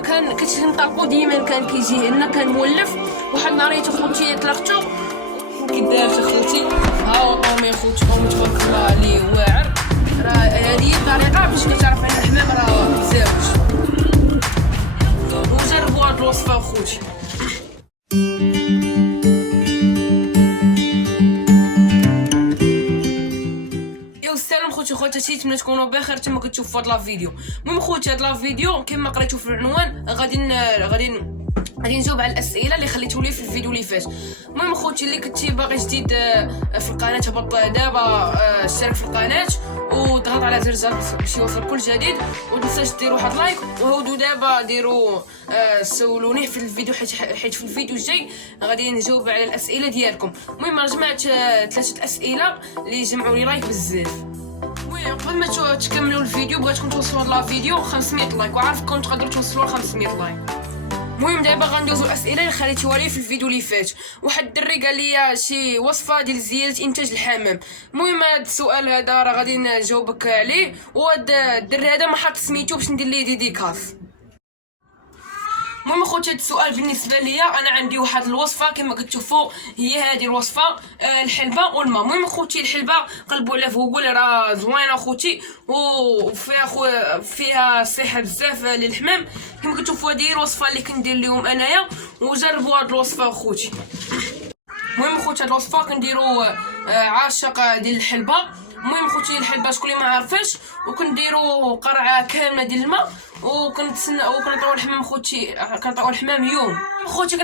كان كنطلقوا ديما، كان كيجي لنا كان مولف. واحد النهار خوتي تلاقتو كي دارت اخوتي، ها هو طومي خوتي، طومي تبارك الله عليه واعر. راه هذه هي الطريقه باش كتعرف ان الحمام راه متزاوج. وجربوا هاد الوصفه اخوتي. السلام خوتي خواتاتي، نتمنى تكونوا بخير تما كتشوفوا هاد لا فيديو. المهم خوتي هاد لا فيديو كما قريتو في العنوان غادي نجاوب على الاسئله اللي خليتو لي في الفيديو اللي فات. المهم خوتي اللي كنتي باغي جديد في القناه، هبط دابا اشترك في القناه وضغط على زر الجرس باش يوصل كل جديد، ومتنساش ديروا واحد لايك. وهودو دابا ديروا سولوني في الفيديو حيت في الفيديو الجاي غادي نجاوب على الاسئله ديالكم. المهم جمعت 3 اسئله اللي جمعوا لي لايك بزاف. قبل ما تكملوا الفيديو بغيتكم توصلوا لا فيديو 500 لايك، وعارفكم تقدروا توصلوا ل 500 لايك. المهم دابا غندوزو الاسئله اللي خليتوها لي في الفيديو اللي فات. واحد الدري قال لي شي وصفه ديال زياده انتاج الحمام. المهم هذا السؤال هذا راه غادي نجاوبك عليه، وهذا الدري هذا ما حط سميتو باش ندير ليه ديديكاس. المهم اخوتي هذا السؤال بالنسبه ليا انا عندي واحد الوصفه كما كتشوفوا، هي هذه الوصفه الحلبه والماء. المهم اخوتي الحلبه قلبوا عليها في جوجل، راه زوينه اخوتي فيها صحه بزاف للحمام. كما كتشوفوا هذه الوصفه اللي كندير لهم انايا، وجربوا هذه الوصفه اخوتي. المهم اخوتي هذه الوصفه كنديروا عاشق ديال الحلبه. المهم خوتي الحلبه شكون اللي ما عارفاش، وكنديروا قرعه كامله ديال الماء، وكنعطيو الحمام خوتي، كنعطيو الحمام يوم خوتي،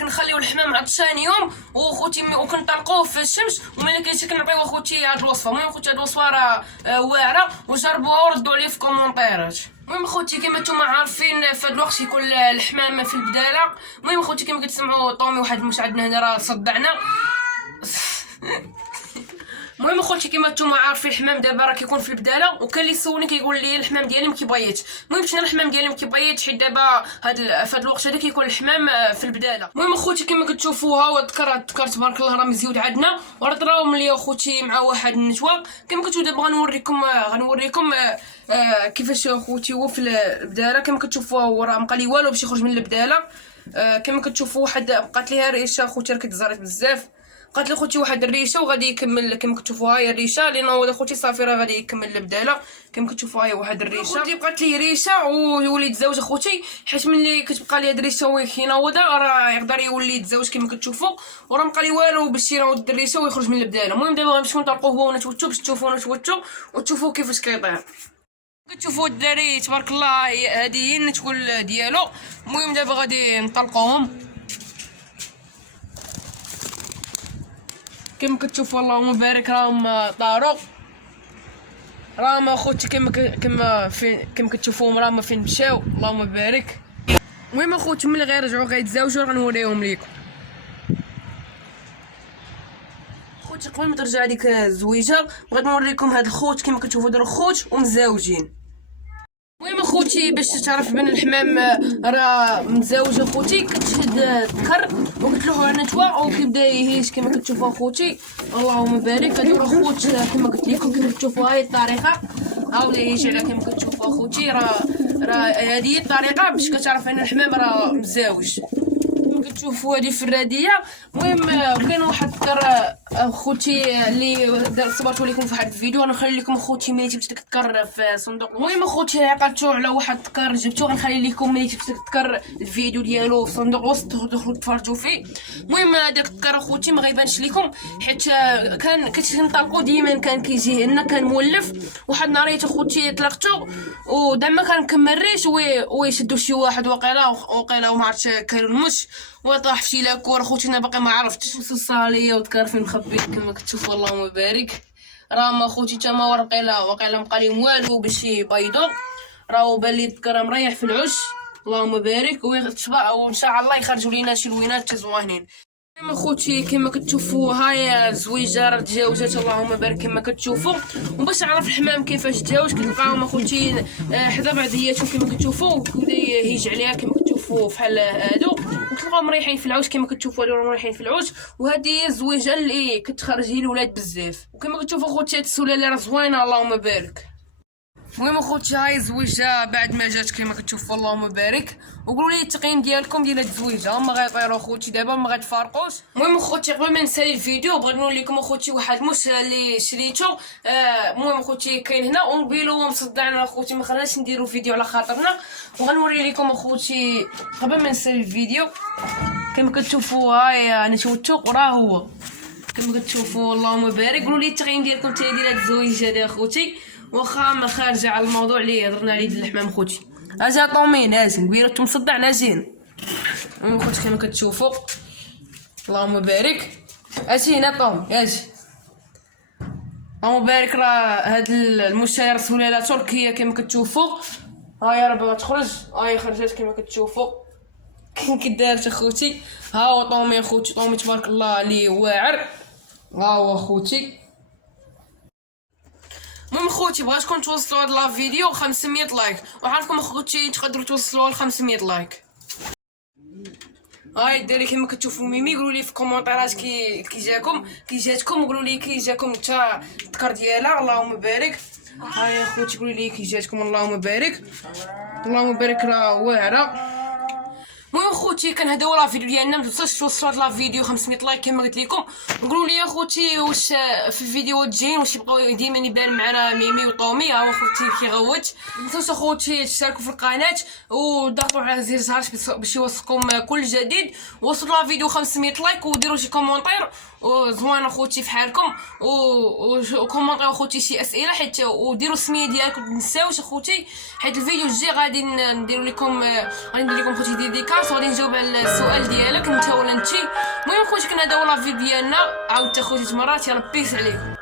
كنخليو الحمام عطشان يوم وخوتي، وكنطلقوه في الشمس. وملي كيجي كنعطيو خوتي هاد الوصفه. المهم خوتي هاد الوصفه راه واعره، وجربوها وردوا عليا في كومونتيرات. المهم خوتي كما نتوما عارفين في هاد الوقت يكون الحمام في البداله. المهم خوتي كما كتسمعوا طومي واحد المساعدنا هنا راه صدعنا. المهم اخوتي كما نتوما عارفين الحمام دابا راه كيكون في البداله، وكان اللي سولني كيقول لي الحمام ديالي ما كيبيضش. المهم شنو الحمام ديالي ما كيبيضش حيت دابا في هذا الوقت هذا كيكون الحمام في البداله. المهم اخوتي كما كتشوفوها والذكر تبارك الله راه مزيود عندنا، ورطراهم ليا اخوتي مع واحد النتوى. كما كتشوفوا دابا غنوريكم كيفاش اخوتي هو في البداله. كما كتشوفوا هو راه مبقى لي والو باش يخرج من البداله. كما كتشوفوا واحد بقات ليها ريشه اخوتي راه كتزرط بزاف، بقات لي خوتي واحد الريشه وغادي يكمل. كما كتشوفوا هاهي الريشه لان هو خوتي صافي راه غادي يكمل البداله. كما كتشوفوا هاهي واحد الريشه اللي بقات لي ريشه، ويولي يتزوج خوتي، حيت ملي كتبقى لي هاد الريشه وينوضها راه يقدر يولي يتزوج. كما كتشوفوا وراه مبقى لي والو باش ينوض الريشه ويخرج من البداله. المهم دابا غنمشيو نطلقوه هو ونتوتو باش نتوتو وتشوفوا كيفاش كيطير. كتشوفوا الدراري تبارك الله هذه هي النتول ديالو. المهم دابا غادي نطلقوهم. كما كتشوفوا اللهم بارك راهم طاروا، راهم اخوتي كما كتشوفوهم راهم فين مشاو اللهم بارك. المهم اخوتي ملي غيرجعوا غيتزاوجوا غنوريهم ليكم. اخوتي قبل ما ترجع هذيك الزويجه بغيت نوريكم هاد الخوت. كما كتشوفوا دابا خوت ومزاوجين. المهم اخوتي باش تعرف بان الحمام راه متزوج اخوتي، كتشد الذكر وكتلوحو على النتوى وكيبدا يهيش. كما كتشوفوا اخوتي اللهم بارك. هادو اخوت كما قلت لكم، كما كتشوفوا هاي الطريقه هاو اللي يجي على. كما كتشوفوا اخوتي راه هذه هي الطريقه باش كتعرف ان الحمام راه متزوج. كتشوفوا هذه الفراديه. المهم كاين واحد الذكر اخوتي اللي صورته لكم في واحد الفيديو، غنخلي لكم اخوتي ملي تبغي تذكر في صندوق. المهم اخوتي عقلتو على واحد الذكر جبتو، غنخلي لكم ملي تبغي تذكر الفيديو ديالو في صندوق الوسط تدخلوا تفرجوا فيه. المهم داك الذكر اخوتي ما غيبانش لكم حيت كان كنطلقوا ديما، كان كيجي لنا كان مولف. واحد النهار اخوتي طلقتو ودعما كان كمريش ويشدوا شي واحد وقيله وما عرفتش كاينو المش وطاح في شي لاكور. اخوتي انا باقي ما عرفتش الصاليه وذكر فين مخبي. كما كتشوفوا اللهم بارك راهم اخوتي تما وقيله مبقى ليهم والو باش يبيضوا. راهو بان لي الذكر مريح في العش اللهم بارك، وان شاء الله يخرجوا لينا شي لوينات زوينين. المهم اخوتي كما كتشوفوا هاي الزويجه راه تجاوزات اللهم بارك. كما كتشوفوا وباش نعرف الحمام كيفاش تجاوز كتلقاهم اخوتي حدا بعضياتهم. كما كتشوفوا كيبدا يهيج عليها. كما كتشوفوا بحال هادو وتلقاهم مريحين في العوش. كما كتشوفوا هادو مريحين في العوش، وهذه هي الزويجه اللي كتخرج لي الولاد بزاف. وكما كتشوفوا اخوتي هاد السلاله راه زوينه اللهم بارك. المهم اخوتي هاي الزويجه بعد ما جات كما كتشوفوا اللهم بارك. وقولوا لي التقييم ديالكم ديال هاد الزويجه، ما غيطيروا اخوتي دابا ما غتفارقوش. المهم اخوتي قبل ما نسالي الفيديو بغيت نقول لكم اخوتي واحد المش اللي شريته. المهم اخوتي كاين هنا وموبيلو هو مصدعنا اخوتي، ما خلاناش نديرو فيديو على خاطرنا. وغنوري لكم اخوتي قبل ما نسالي الفيديو. كما كتشوفوا هاي انا شوتو وراه هو كما كتشوفوا اللهم بارك. قولوا لي التقييم ديالكم حتى ديال هاد الزويجه ديال اخوتي، واخا ما خارجه على الموضوع اللي هضرنا عليه ديال الحمام خوتي. اجا طومين اجي كبيرة مصدع ناجين. المهم خوتي كما كتشوفوا اللهم بارك. اجي هنا طوم اجي اللهم بارك. راه هاد المشتري رسولها لها تركيا كما كتشوفوا. ها يا ربي غتخرج، هاي خرجت كما كتشوفوا. كي دارت اخوتي. ها هو طومي اخوتي، طومي تبارك الله عليه واعر. ها هو اخوتي. المهم خوتي بغيتكم توصلوا هاد لا فيديو 500 لايك، وعارفكم اخوتي تقدروا توصلوا ل 500 لايك. هاي الدراري كما كتشوفوا ميمي قولوا لي في الكومونتيرات كي جاتكم وقولوا لي كي جاكم حتى الذكر ديالها اللهم بارك. هاي اخوتي قولوا لي كي جاتكم اللهم بارك. اللهم بارك راه واعره. المهم خوتي كان هذا هو لا فيديو ديالنا. متنساوش توصلوا هاد لا فيديو 500 لايك كما قلت لكم. قولوا لي خوتي واش في الفيديوهات الجايين واش يبقاو ديما يبان معنا ميمي وطومي. ها هو خوتي كيغوت. متنساوش خوتي تشتركوا في القناه وضغطوا على زر الجرس باش يوصلكم كل جديد. وصلوا لا فيديو 500 لايك وديروا شي كومونتير وزوان اخوتي في حالكم وكومونطيو اخوتي شي اسئله حيت وديروا السميه ديالكم. متنساوش اخوتي حيت الفيديو الجاي غادي ندير لكم اخوتي ديديكاس وغادي نجاوب على السؤال ديالك انت ولا انتي. المهم اخوتي كان هذا هو لا فيديو ديالنا. عاودت اخوتي مرات يا ربي يسعدك.